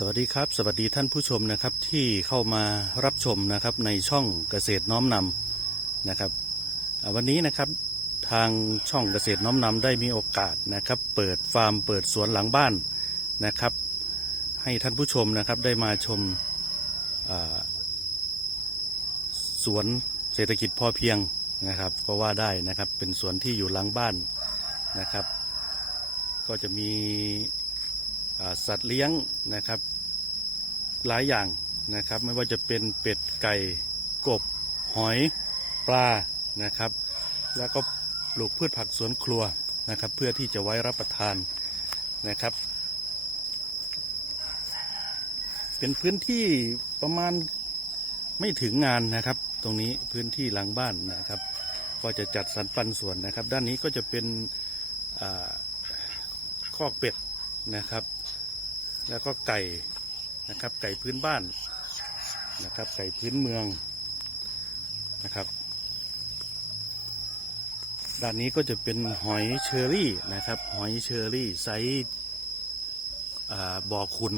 สวัสดีครับ สวัสดีท่านผู้ชมนะครับที่เข้ามารับชมนะครับในช่องเกษตรน้อมนำนะครับวันนี้นะครับทางช่องเกษตรน้อมนำได้มีโอกาสนะครับเปิดฟาร์มเปิดสวนหลังบ้านนะครับ ให้ท่านผู้ชมนะครับได้มาชมสวนเศรษฐกิจพอเพียงนะครับก็ว่าได้นะครับเป็นสวนที่อยู่หลังบ้านนะครับ ก็จะมี สัตว์เลี้ยงนะครับหลายอย่างนะครับไม่ว่าจะเป็นเป็ดไก่กบหอยปลานะครับ แล้วก็ปลูกพืชผักสวนครัวนะครับ เพื่อที่จะไว้รับประทานนะครับ เป็นพื้นที่ประมาณไม่ถึงงานนะครับ ตรงนี้พื้นที่หลังบ้านนะครับ ก็จะจัดสรรปันส่วนนะครับ ด้านนี้ก็จะเป็นอคอกเป็ดนะครับ แล้วก็ไก่นะครับ ไก่พื้นบ้านนะครับ ไก่พื้นเมืองนะครับ ด้านนี้ก็จะเป็นหอยเชอรี่นะครับ หอยเชอรี่ไซส์บ่อขุน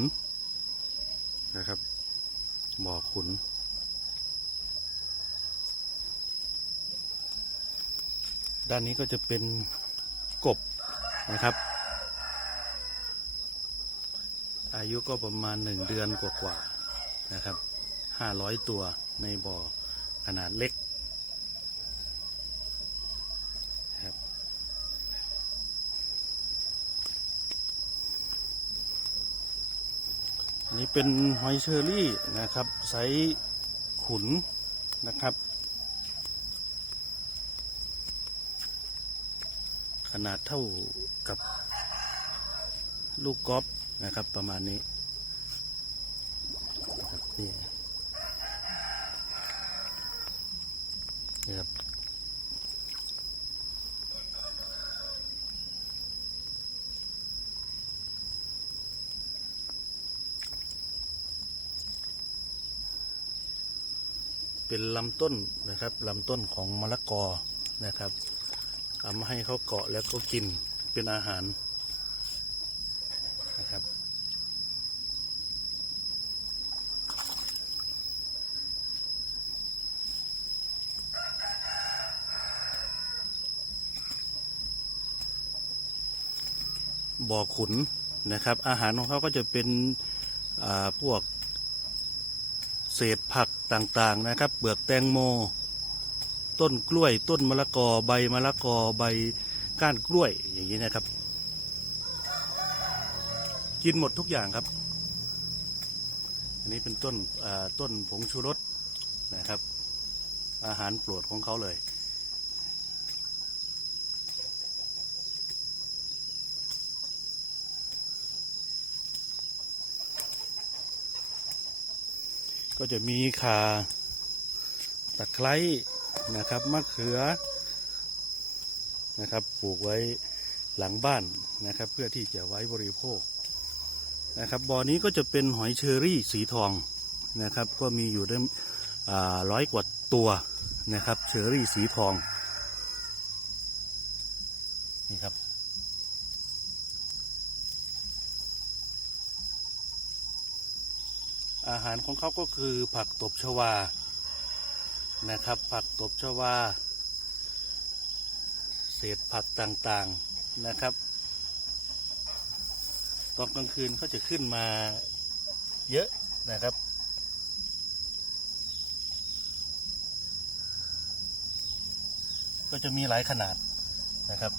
นะครับบ่อขุน ด้านนี้ก็จะเป็นกบนะครับ อายุก็ประมาณหนึ่งเดือนกว่าๆนะครับห้าร้อยตัวในบ่อขนาดเล็กนะครับอันนี้เป็นหอยเชอรี่นะครับไซส์ขุนนะครับ ขนาดเท่ากับลูกกอล์ฟ นะครับ ประมาณนี้นะนี่นี่ครับเป็นลำต้นนะครับลำต้นของมะละกอนะครับเอามาให้เขาเกาะแล้วก็กินเป็นอาหาร นะครับบ่อขุนนะครับ อาหารของเขาก็จะเป็นพวกเศษผักต่างๆนะครับ เปลือกแตงโม ต้นกล้วย ต้นมะละกอ ใบมะละกอ ใบก้านกล้วยอย่างนี้นะครับ กินหมดทุกอย่างครับ อันนี้เป็นต้นต้นผงชูรสนะครับ อาหารโปรดของเขาเลย ก็จะมีข่าตะไคร้นะครับมะเขือนะครับปลูกไว้หลังบ้านนะครับ เพื่อที่จะไว้บริโภค นะครับบ่อนี้ก็จะเป็นหอยเชอรี่สีทองนะครับ ก็มีอยู่ได้ร้อยกว่าตัวนะครับ เชอรี่สีทองนี่ครับอาหารของเขาก็คือผักตบชวา นะครับ ผักตบชวา เศษผักต่างๆ นะครับ ตอนกลางคืนเขาจะขึ้นมาเยอะนะครับ ก็จะมีหลายขนาดนะครับ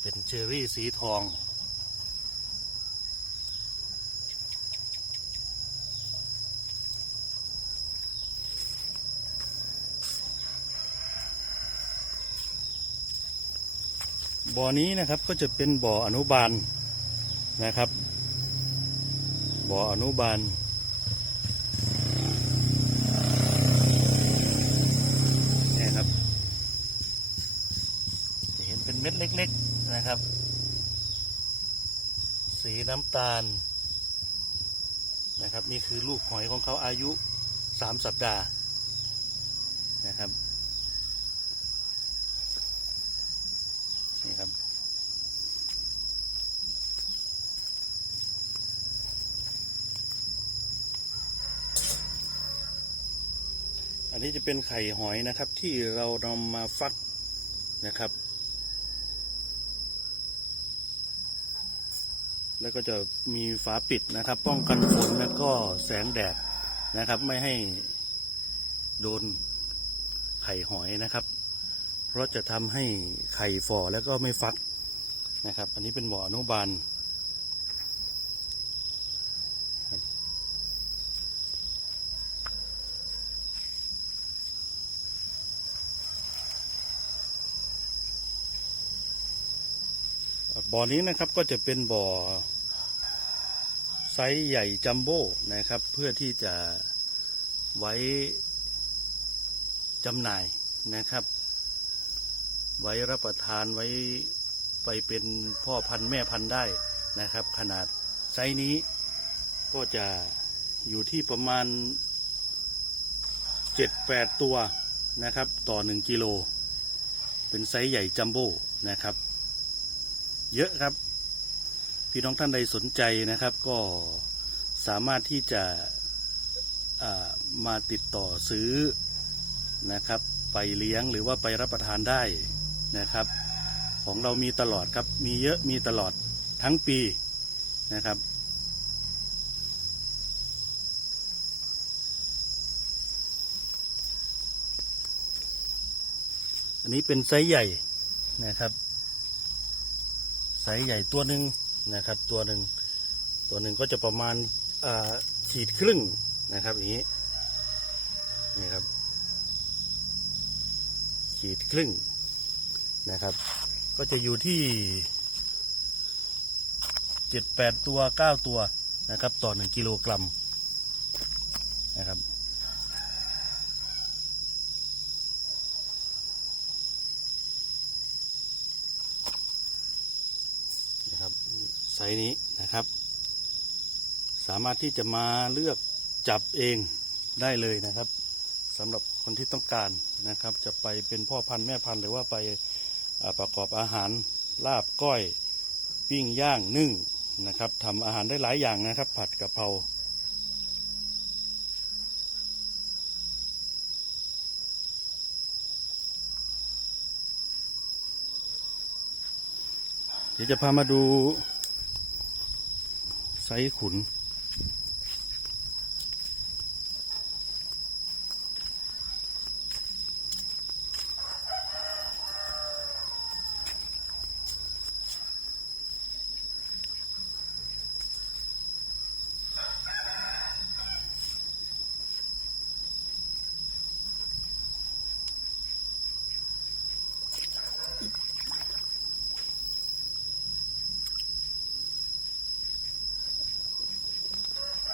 เป็นเชอรี่สีทอง บ่อนี้นะครับก็จะเป็นบ่ออนุบาลนะครับ บ่ออนุบาล นี่ครับ จะเห็นเป็นเม็ดเล็ก ๆนะครับ สีน้ำตาลนะครับนี่คือลูกหอยของเขาอายุสามสัปดาห์นะครับ อันนี้จะเป็นไข่หอยนะครับ ที่เรานำมาฟักนะครับ แล้วก็จะมีฝาปิดนะครับ ป้องกันฝนแล้วก็แสงแดดนะครับ ไม่ให้โดนไข่หอยนะครับ เพราะจะทำให้ไข่ฝ่อแล้วก็ไม่ฟักนะครับ อันนี้เป็นบ่ออนุบาล บ่อนี้นะครับก็จะเป็นบ่อไซส์ใหญ่จัมโบ้นะครับ เพื่อที่จะไว้จำหน่ายนะครับ ไว้รับประทานไว้ไปเป็นพ่อพันธุ์แม่พันธุ์ได้นะครับ ขนาดไซส์นี้ก็จะอยู่ที่ประมาณ 7-8 ตัวนะครับ ต่อ 1 กิโล เป็นไซส์ใหญ่จัมโบ้นะครับ เยอะครับ พี่น้องท่านใดสนใจนะครับ ก็สามารถที่จะมาติดต่อซื้อนะครับ ไปเลี้ยงหรือว่าไปรับประทานได้นะครับ ของเรามีตลอดครับ มีเยอะมีตลอดทั้งปีนะครับอันนี้เป็นไซส์ใหญ่นะครับ ไซส์ใหญ่ตัวหนึ่งนะครับ ตัวหนึ่งตัวหนึ่งก็จะประมาณขีดครึ่งนะครับอย่างนี้นี่ครับ ขีดครึ่งนะครับ ก็จะอยู่ที่เจ็ดแปดตัวเก้าตัวนะครับ ต่อหนึ่งกิโลกรัมนะครับไซส์นี้นะครับ สามารถที่จะมาเลือกจับเองได้เลยนะครับสำหรับคนที่ต้องการนะครับ จะไปเป็นพ่อพันธุ์แม่พันธุ์หรือว่าไปประกอบอาหารลาบก้อยปิ้งย่างนึ่งนะครับทำอาหารได้หลายอย่างนะครับ ผัดกะเพราเดี๋ยวจะพามาดู ไซขุน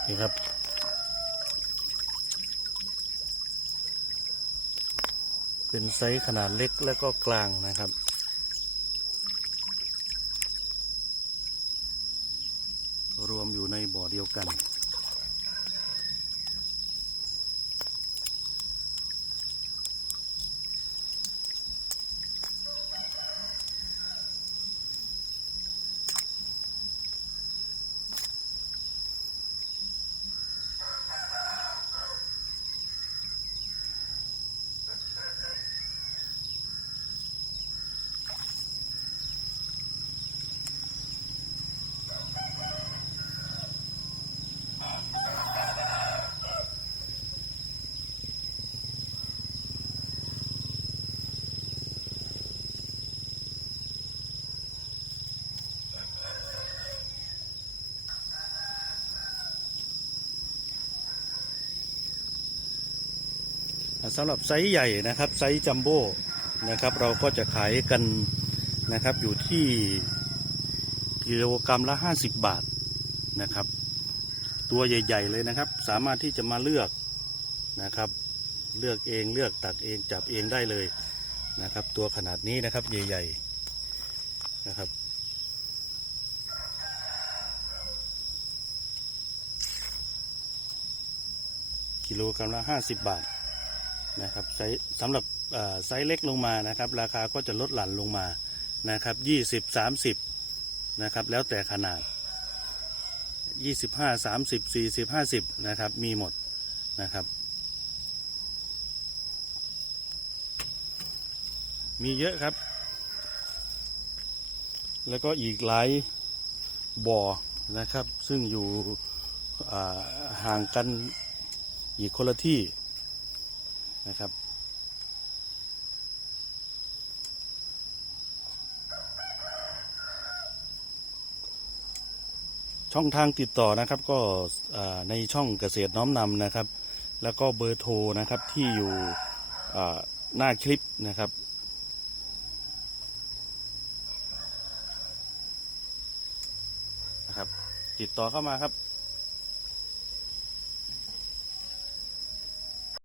นี่ครับเป็นไซส์ขนาดเล็กแล้วก็กลางนะครับ รวมอยู่ในบ่อเดียวกัน สำหรับไซส์ใหญ่นะครับไซส์จัมโบ้นะครับเราก็จะขายกันนะครับอยู่ที่กิโลกรรัมละ 50 บาทนะครับ ตัวใหญ่ ๆ เลยนะครับ สามารถที่จะมาเลือกนะครับ เลือกเองเลือกตักเองจับเองได้เลยนะครับ ตัวขนาดนี้นะครับใหญ่ ๆนะครับกิโลกรรัมละ 50 บาท นะครับไซส์สำหรับไซส์เล็กลงมานะครับ ราคาก็จะลดหลั่นลงมานะครับยี่สิบสามสิบนะครับแล้วแต่ขนาดยี่สิบห้าสามสิบสี่สิบห้าสิบนะครับมีหมดนะครับ มีเยอะครับ แล้วก็อีกหลายบ่อนะครับ ซึ่งอยู่ห่างกันอีกคนละที่ นะครับ ช่องทางติดต่อนะครับก็ในช่องเกษตรน้อมนำนะครับ แล้วก็เบอร์โทรนะครับที่อยู่หน้าคลิปนะครับนะครับ ติดต่อเข้ามาครับ